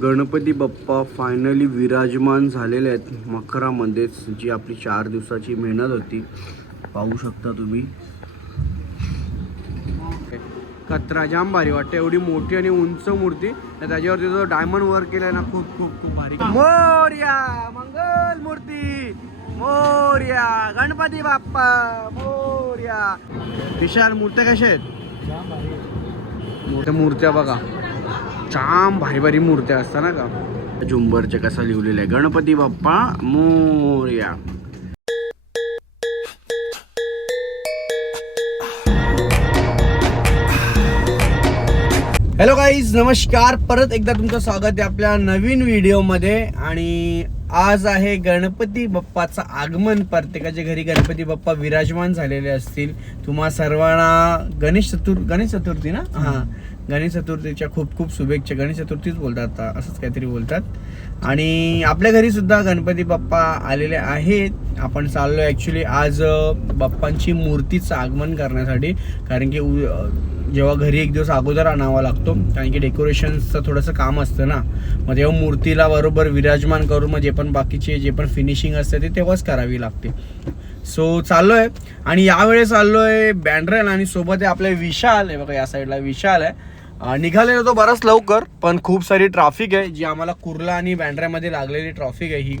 Ganpati Bappa finally विराजमान झालेले आहेत. मकरामध्येच जी आपली चार दिवसाची मेहनत होती पाहू शकता तुम्ही. कचरा जाम भारी वाटते. एवढी मोठी आणि उंच मूर्ती त्याच्यावरती जो डायमंड वर्क केलाय ना खूप खूप खूप भारी. मोर्या मंगल मूर्ती. मोर्या गणपती बाप्पा. मोर्या. विशाल मूर्त्या कशा आहेत? मोठ्या मूर्त्या बघा. जाम भारी भारी मूर्त्या असतात ना का? झुंबरच्या कसा लिहिलेल्या आहे? गणपती बाप्पा मोर्या. गाईज नमस्कार. परत एकदा तुमचं स्वागत आहे आपल्या नवीन व्हिडिओमध्ये. आणि आज आहे गणपती बाप्पाचं आगमन. प्रत्येकाच्या घरी गणपती बाप्पा विराजमान झालेले असतील. तुम्हा सर्वांना गणेश चतुर गणेश चतुर्थी ना? हां. गणेश चतुर्थीच्या खूप खूप शुभेच्छा. गणेश चतुर्थीच बोलतात असंच काहीतरी बोलतात. आणि आपल्या घरी सुद्धा गणपती बाप्पा आलेले आहेत. आपण चाललो ॲक्च्युली आज बाप्पांची मूर्तीचं आगमन करण्यासाठी. कारण की जेव्हा घरी एक दिवस अगोदर आणावा लागतो कारण की डेकोरेशनचं थोडंसं काम असतं ना. मग तेव्हा मूर्तीला बरोबर विराजमान करून मग जे पण बाकीचे जे पण फिनिशिंग असते ते तेव्हाच करावी लागते. सो चाललो आहे आणि यावेळेस चाललोय बँड्रेल आणि सोबत आहे आपले विशाल. आहे बघा या साईडला विशाल आहे. अं, निघालेलो तो बराच लवकर पण खूप सारी ट्रॅफिक आहे. जी आम्हाला कुर्ला आणि बँड्रामध्ये लागलेली ट्रॅफिक आहे ही.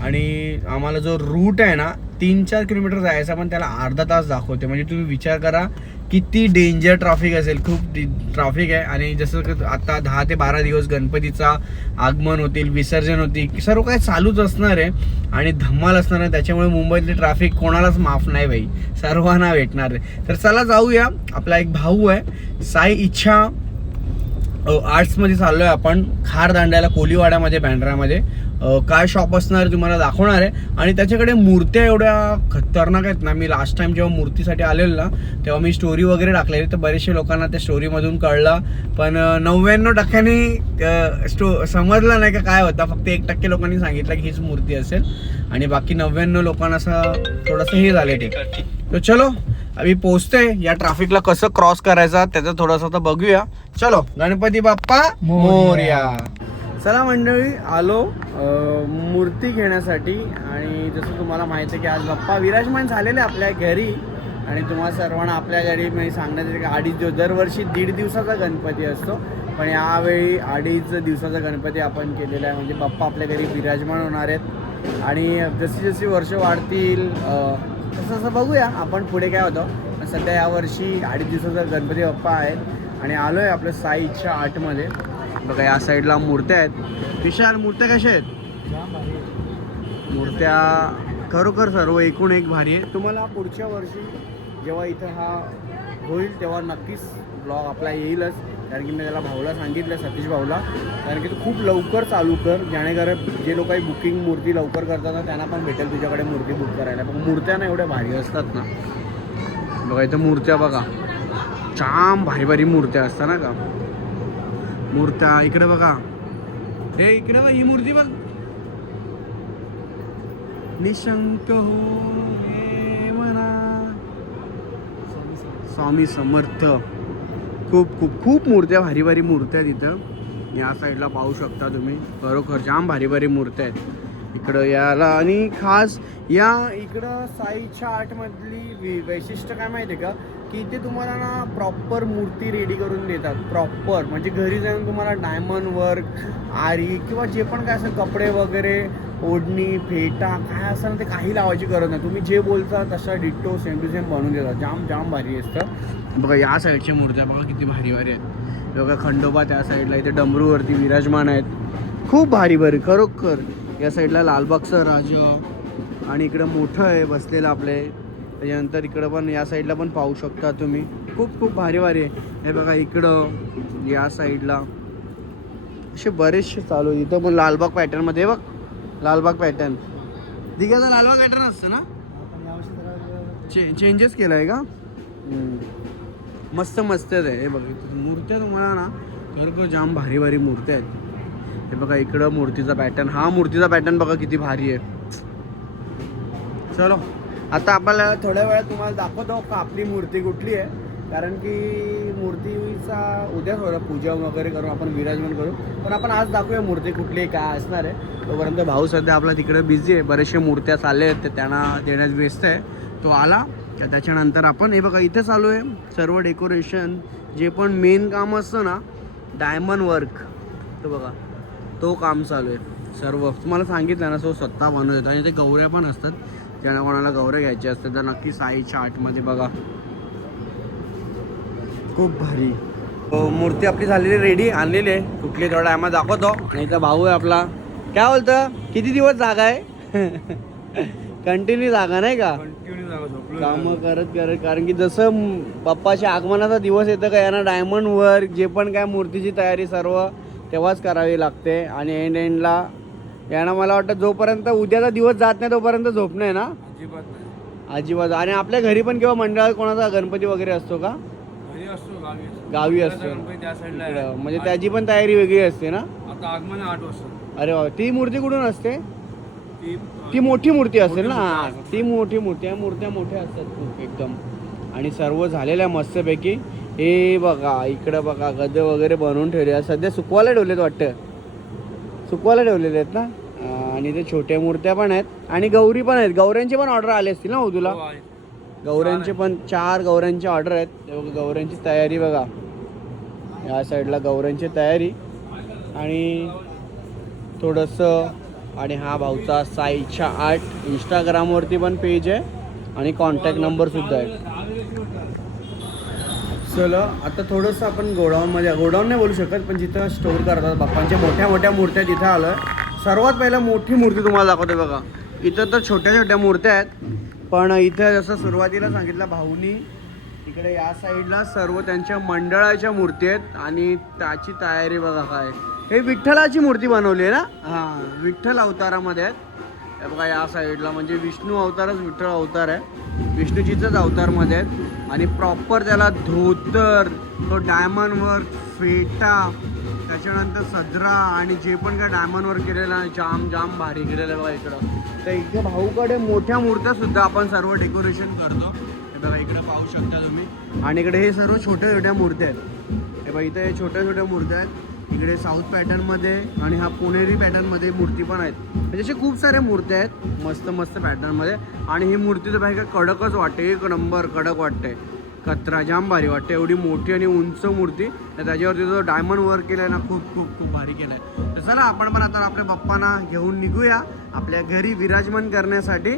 आणि आम्हाला जो रूट आहे ना तीन चार किलोमीटर जायचा पण त्याला अर्धा तास दाखवते. म्हणजे तुम्ही विचार करा किती डेंजर ट्रॅफिक असेल. खूप ट्रॅफिक आहे. आणि जसं की आता दहा ते बारा दिवस गणपतीचा आगमन होतील विसर्जन होतील सर्व काही चालूच असणार आहे. आणि धमाल असणार आहे. त्याच्यामुळे मुंबईतले ट्रॅफिक कोणालाच माफ नाही बाई. सर्वांना भेटणार आहे. तर चला जाऊया. आपला एक भाऊ आहे. साई इच्छा आर्ट्समध्ये चाललोय आपण. खार दांड्याला कोलीवाड्यामध्ये बँड्रामध्ये काय शॉप असणार तुम्हाला दाखवणार आहे. आणि त्याच्याकडे मूर्त्या एवढ्या खतरनाक आहेत ना. मी लास्ट टाइम जेव्हा मूर्तीसाठी आलेलो ना तेव्हा मी स्टोरी वगैरे टाकलेली. तर बरेचसे लोकांना त्या स्टोरीमधून कळलं. पण नव्याण्णव टक्क्यांनी स्टो समजलं नाही का काय होता. फक्त एक टक्के लोकांनी सांगितलं की हीच मूर्ती असेल. आणि बाकी नव्याण्णव लोकांना असं थोडंसं हे झालं ठीक तर चलो आम्ही पोचतोय या ट्रॅफिकला कसं क्रॉस करायचा त्याचं थोडंसं आता बघूया. चलो गणपती बाप्पा मोर्या. चला मंडळी आलो. मूर्ती घेण्यासाठी. आणि जसं तुम्हाला माहिती आहे की आज बाप्पा विराजमान झालेले आपल्या घरी. आणि तुम्हाला सर्वांना आपल्या घरी मी सांगण्यात येते की अडीच दिवस दरवर्षी दीड दिवसाचा गणपती असतो पण यावेळी अडीच दिवसाचा गणपती आपण केलेला आहे. म्हणजे बाप्पा आपल्या घरी विराजमान होणार आहेत. आणि जशी जशी वर्ष वाढतील तसं तसं बघूया. आपण पुढे काय होतं? सध्या यावर्षी अडीच दिवसाचा गणपती बाप्पा आहेत आणि आलो आहे आपल्या साई इच्छा बघा या साईडला मूर्त्या आहेत. विशाल मूर्त्या कशा आहेत? मूर्त्या खरोखर सर्व एकूण एक भारी आहे तुम्हाला पुढच्या वर्षी जेव्हा इथं हा होईल तेव्हा नक्कीच ब्लॉग आपला येईलच. कारण की मी त्याला भाऊला सांगितलं सतीश भाऊला. कारण की तू खूप लवकर चालू कर जेणेकरून जे लोक बुकिंग मूर्ती लवकर करतात ना त्यांना पण भेटेल तुझ्याकडे मूर्ती बुक करायला. पण मूर्त्या ना एवढ्या भारी असतात ना. बघा इथं मूर्त्या बघा. छान भारी भारी मूर्त्या असतात ना का? मूर्त्या इकडे बघा. हे इकडे बघ ही मूर्ती बघ. निशंक हो स्वामी समर्थ. खूप खूप खूप मूर्त्या भारी भारी मूर्त्या आहेत इथं. या साईडला पाहू शकता तुम्ही. खरोखर जाम भारी भारी मूर्त्या आहेत. इकडं याला आणि खास या इकडं साईच्या आठमधली वि- वैशिष्ट्य काय माहिती आहे का? की इथे तुम्हाला ना प्रॉपर मूर्ती रेडी करून देतात. प्रॉपर म्हणजे घरी जाऊन तुम्हाला डायमंड वर्क आरी किंवा जे पण काय असं कपडे वगैरे ओढणी फेटा काय असं ना ते काही लावायची गरज नाही. तुम्ही जे बोलता तसा डिट्टो सेम टू सेम बनवून देतात. जाम जाम भारी असतं. बघा या साईडच्या मूर्त्या बघा किती भारी भारी आहेत. बघा खंडोबा त्या साईडला इथे डमरूवरती विराजमान आहेत. खूप भारी भारी खरोखर. या साईडला लालबागचं राज आणि इकडं मोठं आहे बसलेलं आपले. त्याच्यानंतर इकडं पण या साईडला पण पाहू शकता तुम्ही. खूप खूप भारी भारी आहे. हे बघा इकडं या साईडला. असे बरेचसे चालू इथं पण लालबाग पॅटर्नमध्ये बघ. लालबाग पॅटर्न दिघ्याचा लालबाग पॅटर्न असतं ना? चे चेंजेस केलं आहे का मस्त मस्त आहे. हे बघ मूर्त्या तुम्हाला ना खरोखर जाम भारी भारी मूर्त्या आहेत. हे बघा इकडं मूर्तीचा पॅटर्न हा मूर्तीचा पॅटर्न बघा किती भारी आहे. चलो. आता आपल्याला थोड्या वेळात तुम्हाला दाखवतो का आपली मूर्ती कुठली आहे. कारण की मूर्तीचा उद्याच होणार पूजा वगैरे करून आपण विराजमान करू. पण आपण आज दाखवूया मूर्ती कुठली काय असणार आहे. तोपर्यंत भाऊ सध्या आपला तिकडे बिझी आहे. बरेचसे मूर्त्या चालले आहेत ते त्यांना देण्यास व्यस्त आहे. तो आला. तर त्याच्यानंतर आपण हे बघा इथे चालू आहे. सर्व डेकोरेशन जे पण मेन काम असतं ना डायमंड वर्क तो बघा तो काम चालू आहे. सर्व. तुम्हाला सांगितलं ना सो स्वतः बनवत आणि ते गौऱ्या पण असतात. ज्यांना कोणाला गौऱ्या घ्यायच्या असतात तर नक्की साईच्या आर्टमध्ये बघा. खूप भारी. हो, मूर्ती आपली झालेली रेडी आणलेली आहे. कुठली थोडा टायमात दाखवतो. नाही तर भाऊ आहे आपला. काय बोलतं? किती दिवस जागा आहे? कंटिन्यू जागा नाही का? कामं करत करत कारण की जसं बाप्पाच्या आगमनाचा दिवस येतं का यांना डायमंड वर्क जे पण काय मूर्तीची तयारी सर्व तेव्हाच करावी लागते. आणि एंड एंडला यांना मला वाटतं जोपर्यंत उद्याचा दिवस जात नाही तोपर्यंत झोप नाही ना? अजिबात नाही. अजिबात. आणि आपल्या घरी पण किंवा मंडळात कोणाचा गणपती वगैरे असतो का? घरी असतो गावी असतो. गावी असतो. गणपती त्या साईडला आहे. इकडं. म्हणजे त्याची पण तयारी वेगळी असते ना? आता आगमन आहे आठ वाजता. अरे वा. ती मूर्ती कुठून असते? ती ती मोठी मूर्ती असेल ना? हा, ती मोठी मूर्ती. आहे मूर्त्या मोठ्या असतात खूप एकदम. आणि सर्व झालेल्या मस्तपैकी हे बघा इकडं बघा गद वगैरे बनवून ठेवले. आहेत. सध्या सुकवायला ठेवलेत वाटतं. सुकवायला ठेवलेले आहेत ना? आणि ते छोट्या मूर्त्या पण आहेत आणि गौरी पण आहेत. गौऱ्यांची पण ऑर्डर आली असतील ना हो तुला? हो. गौऱ्यांचे पण चार गौऱ्यांची ऑर्डर आहेत. गौऱ्यांची तयारी बघा. या साईडला गौऱ्यांची तयारी. आणि थोडंसं आणि हा भाऊचा साईच्या आर्ट इंस्टाग्रामवरती पण पेज आहे. आणि कॉन्टॅक्ट नंबरसुद्धा आहे. चला आता थोडंसं आपण गोडाऊनमध्ये गोडाऊन नाही बोलू शकत पण जिथं स्टोअर करतात बाप्पांच्या मोठ्या मोठ्या मूर्त्या तिथं आलो सर्वात पहिला मोठी मूर्ती तुम्हाला दाखवते बघा. इथं तर छोट्या छोट्या मूर्त्या आहेत. पण इथं जसं सुरुवातीला सांगितलं भाऊनी इकडे या साईडला सर्व त्यांच्या मंडळाच्या मूर्ती आहेत आणि त्याची तयारी बघा काय. हे विठ्ठलाची मूर्ती बनवली आहे ना? हां विठ्ठल अवतारामध्ये आहेत. बघा या साईडला म्हणजे विष्णू अवतारच विठ्ठल अवतार आहे. विष्णूजीचाच अवतारमध्ये आहेत. आणि प्रॉपर त्याला धोतर तो डायमंड वर्क फेटा त्याच्यानंतर सदरा आणि जे पण काय डायमंड केलेलं आहे जाम जाम भारी केलेलं आहे बघा इकडं. तर इथे भाऊकडे मोठ्या मूर्त्या सुद्धा आपण सर्व डेकोरेशन करतो. हे बघा इकडे पाहू शकता तुम्ही. आणि इकडे हे सर्व छोट्या छोट्या मूर्त्या आहेत. हे बघा इथे हे छोट्या छोट्या मूर्त्या आहेत. इकडे साऊथ पॅटर्नमध्ये आणि हा पुणेरी पॅटर्नमध्ये मूर्ती पण आहेत. म्हणजे असे खूप साऱ्या मूर्त्या आहेत मस्त मस्त पॅटर्नमध्ये आणि ही मूर्ती तर भाई का कडकच वाटते. एक नंबर कडक वाटते. कचरा जाम भारी वाटते. एवढी मोठी आणि उंच मूर्ती. तर त्याच्यावरती जो डायमंड वर्क केलं आहे ना खूप खूप खूप भारी केलं आहे तर चला आपण पण आता आपल्या बाप्पांना घेऊन निघूया. आपल्या घरी विराजमान करण्यासाठी.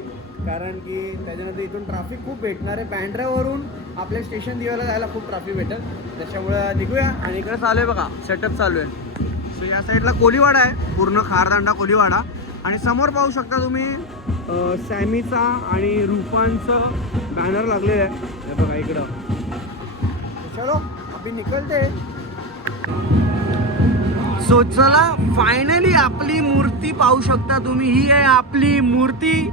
कारण की त्याच्यानंतर इथून ट्रॅफिक खूप भेटणार आहे. बँड्रावरून आपल्या स्टेशन दिवाला जायला खूप ट्रॅफिक भेटेल. त्याच्यामुळं निघूया. आणि इकडे चालू आहे बघा सेटअप चालू आहे. सो या साईडला कोलीवाडा आहे. पूर्ण खारदांडा कोलीवाडा. आणि समोर पाहू शकता तुम्ही सॅमीचा आणि रुपांचं बॅनर लागलेलं आहे. हे बघा इकडं. चलो अभि निकलते. सो चला फायनली आपली मूर्ती पाहू शकता तुम्ही. ही आहे आपली मूर्ती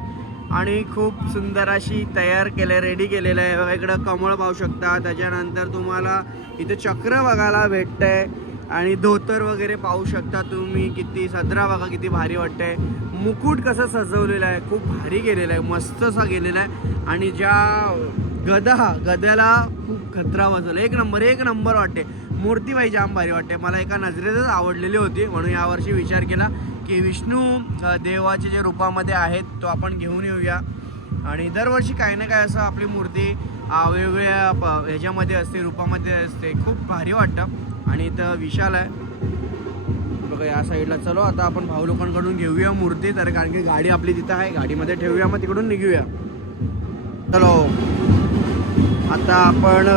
आणि खूप सुंदर अशी तयार केलं रेडी केलेलं आहे. बघा इकडं कमळ पाहू शकता. त्याच्यानंतर तुम्हाला इथे चक्र बघायला भेटतंय. आणि धोतर वगैरे पाहू शकता तुम्ही. किती सदरा बघा किती भारी वाटतंय. मुकुट कसं सजवलेलं आहे खूप भारी गेलेलं आहे मस्त असा गेलेला आहे. आणि ज्या गदा गद्याला खूप खतरा वाजवला. एक नंबर एक नंबर वाटते. मूर्ती बाई जाम भारी वाटते. मला एका नजरेतच आवडलेली होती. म्हणून यावर्षी विचार केला की विष्णू देवाचे जे रूपामध्ये आहेत तो आपण घेऊन येऊया. आणि दरवर्षी काही ना काही असं आपली मूर्ती वेगवेगळ्या प- ह्याच्यामध्ये असते रूपामध्ये असते. खूप भारी वाटतं. आणि इथं विशाल आहे. बघा या साईडला चलो. आता आपण भाऊ लोकांकडून घेऊया मूर्ती. तर कारण की गाडी आपली तिथं आहे. गाडीमध्ये ठेवूया. मग तिकडून निघूया. चलो. आता आपण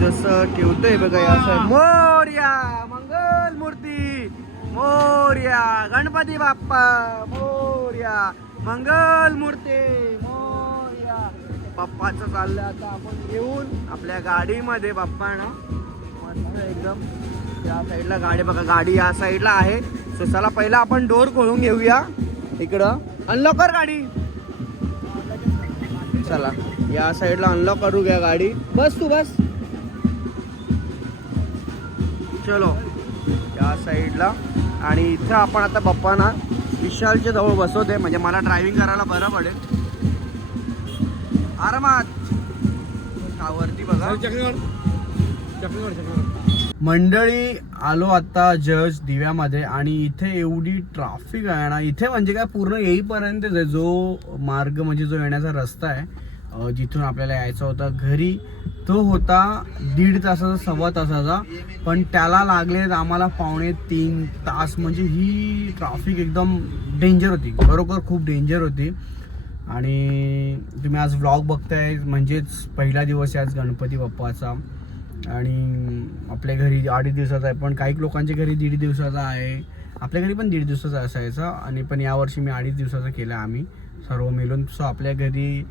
जसं ठेवतोय बघा या साईड. मोर्या मंगल मूर्ती मोर्या गणपती बाप्पा. मोर्या मंगल मूर्ती मोर्या. बाप्पाचं चाललंय आता आपण घेऊन आपल्या गाडीमध्ये बाप्पांना मस्त एकदम. या साईडला गाडी बघा गाडी या साईडला आहे. सो चला पहिला आपण डोर खोलून घेऊया. इकडं. अनलॉक कर गाडी. चला या साईडला अनलॉक करू घ्या गाडी. बस तू बस. चलो. या साईडला आणि इथं आपण आता बाप्पांना विशालच्या जवळ बसवते. म्हणजे मला ड्रायव्हिंग करायला बरं पडेल. आरामात. वरती बघा. चक्रीवर चक्रीवर चक्रीवर मंडळी आलो आता जज दिव्यामध्ये आणि इथे एवढी ट्राफिक आहे ना इथे म्हणजे काय पूर्ण येईपर्यंतच आहे जो मार्ग म्हणजे जो येण्याचा रस्ता आहे जिथून आपल्याला यायचा होता घरी तो होता दीड तासाचा सव्वा तासाचा. पण त्याला लागले आम्हाला पावणे तीन तास. म्हणजे ही ट्राफिक एकदम डेंजर होती. बरोबर खूप डेंजर होती. आणि तुम्ही आज व्लॉग बघताय म्हणजेच पहिला दिवस आहे आज गणपती बाप्पाचा. आणि आपल्या घरी अडीच दिवसाचा आहे पण काही लोकांच्या घरी दीड दिवसाचा आहे. आपल्या घरी पण दीड दिवसाचा असायचा आणि पण यावर्षी मी अडीच दिवसाचा केला आम्ही. सर्व मिळून सो आपल्या घरी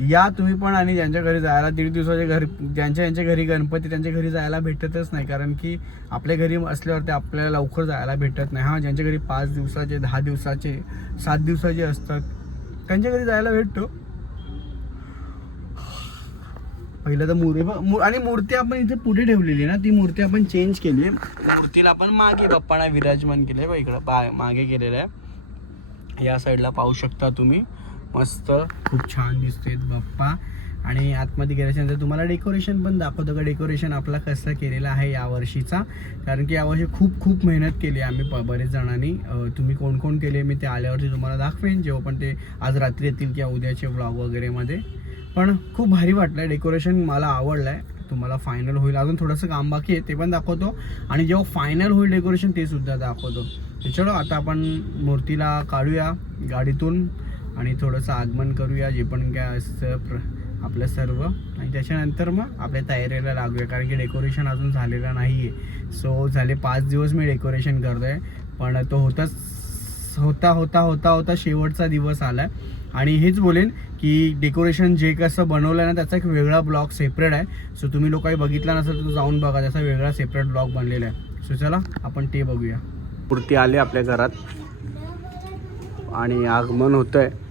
या तुम्ही पण आणि ज्यांच्या घरी जायला दीड दिवसाच्या घरी ज्यांच्या यांच्या घरी गणपती त्यांच्या घरी जायला भेटतच नाही. कारण की आपल्या घरी असल्यावर ते आपल्याला लवकर जायला भेटत नाही. हां ज्यांच्या घरी पाच दिवसाचे दहा दिवसाचे सात दिवसाचे असतात त्यांच्या घरी जायला भेटतो. पहिलं तर मूर्ती मूर, आणि मूर्ती आपण इथे पुढे ठेवलेली आहे ना ती मूर्ती आपण चेंज केली आहे. मूर्तीला आपण मागे बाप्पांना विराजमान केले बा इकडं बा मागे केलेलं आहे. या साईडला पाहू शकता तुम्ही. मस्त. खूप छान दिसते बाप्पा. आणि आतमध्ये गेल्याच्यानंतर तुम्हाला डेकोरेशन पण दाखवतो का? डेकोरेशन आपला कसं केलेलं आहे यावर्षीचा कारण की यावर्षी खूप खूप मेहनत केली आहे आम्ही प- बरेच जणांनी. तुम्ही कोण कोण केले मी ते आल्यावरती तुम्हाला दाखवेन. जेव्हा पण ते आज रात्री येतील किंवा उद्याचे व्लॉग वगैरेमध्ये. पण खूप भारी वाटलं डेकोरेशन मला आवडलं आहे तुम्हाला फायनल होईल. अजून थोडंसं काम बाकी आहे ते पण दाखवतो. आणि जेव्हा फायनल होईल डेकोरेशन ते सुद्धा दाखवतो. चलो आता आपण मूर्तीला काढूया गाडीतून आणि थोडंसं आगमन करूया जे पण काय असतं प्र आपलं सर्व. आणि त्याच्यानंतर मग आपल्या तयारीला लागूया कारण की डेकोरेशन अजून झालेलं नाही आहे सो झाले पाच दिवस मी डेकोरेशन करतो आहे पण तो होताच होता होता होता होता शेवटचा दिवस आला आहे आणि हेच बोलेन की डेकोरेशन जे कसं बनवलं आहे ना त्याचा एक वेगळा ब्लॉग सेपरेट आहे. सो तुम्ही लोकांनी बघितला नसेल तर जाऊन बघा त्याचा वेगळा सेपरेट ब्लॉग बनलेला आहे. सो चला आपण ते बघूया. मूर्ती आली आपल्या घरात. आणि आगमन होतं आहे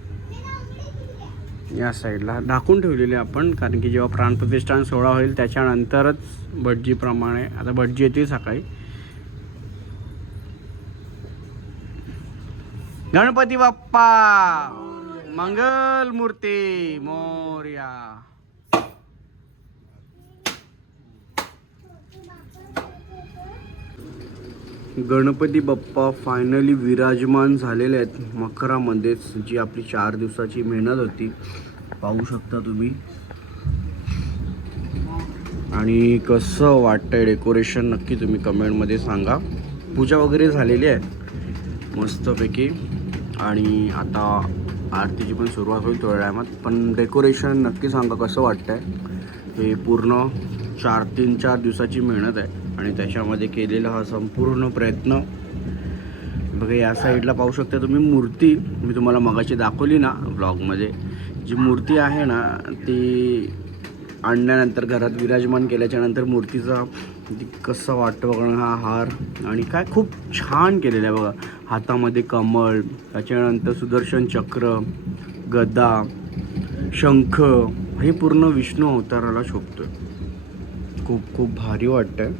या साईडला ढाकून ठेवलेली आपण कारण की जेव्हा प्राणप्रतिष्ठान सोहळा होईल त्याच्यानंतरच भटजीप्रमाणे आता भटजी येते सकाळी. गणपती बाप्पा! मंगल मूर्ती मोर्या. गणपती बाप्पा फायनली विराजमान झालेले आहेत मकरामध्येच जी आपली चार दिवसाची मेहनत होती. पाहू शकता तुम्ही. आणि कसं वाटतंय डेकोरेशन नक्की तुम्ही कमेंटमध्ये सांगा. पूजा वगैरे झालेली आहे मस्तपैकी. आणि आता आरतीची पण सुरुवात होईल थोड्या टायमात. पण डेकोरेशन नक्की सांगा कसं वाटतं आहे हे पूर्ण चार तीन चार दिवसाची मेहनत आहे आणि त्याच्यामध्ये केलेला हा संपूर्ण प्रयत्न. बघा या साईडला पाहू शकता तुम्ही मूर्ती. मी तुम्हाला मगाशी दाखवली ना ब्लॉगमध्ये जी मूर्ती आहे ना ती आणल्यानंतर घरात विराजमान केल्याच्यानंतर मूर्तीचा म्हणजे कसं वाटतं बघा हा हार. आणि काय खूप छान केलेलं आहे बघा. हातामध्ये कमळ त्याच्यानंतर सुदर्शन चक्र गदा शंख हे पूर्ण विष्णू अवताराला शोभतो खूप खूप भारी वाटतंय.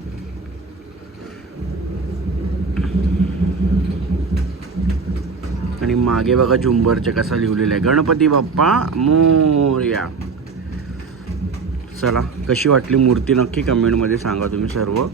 आणि मागे बघा झुंबरच्या कसा लिहिलेला आहे. गणपती बाप्पा मोर्या. चला कशी वाटली मूर्ती नक्की कमेंटमध्ये सांगा तुम्ही सर्व.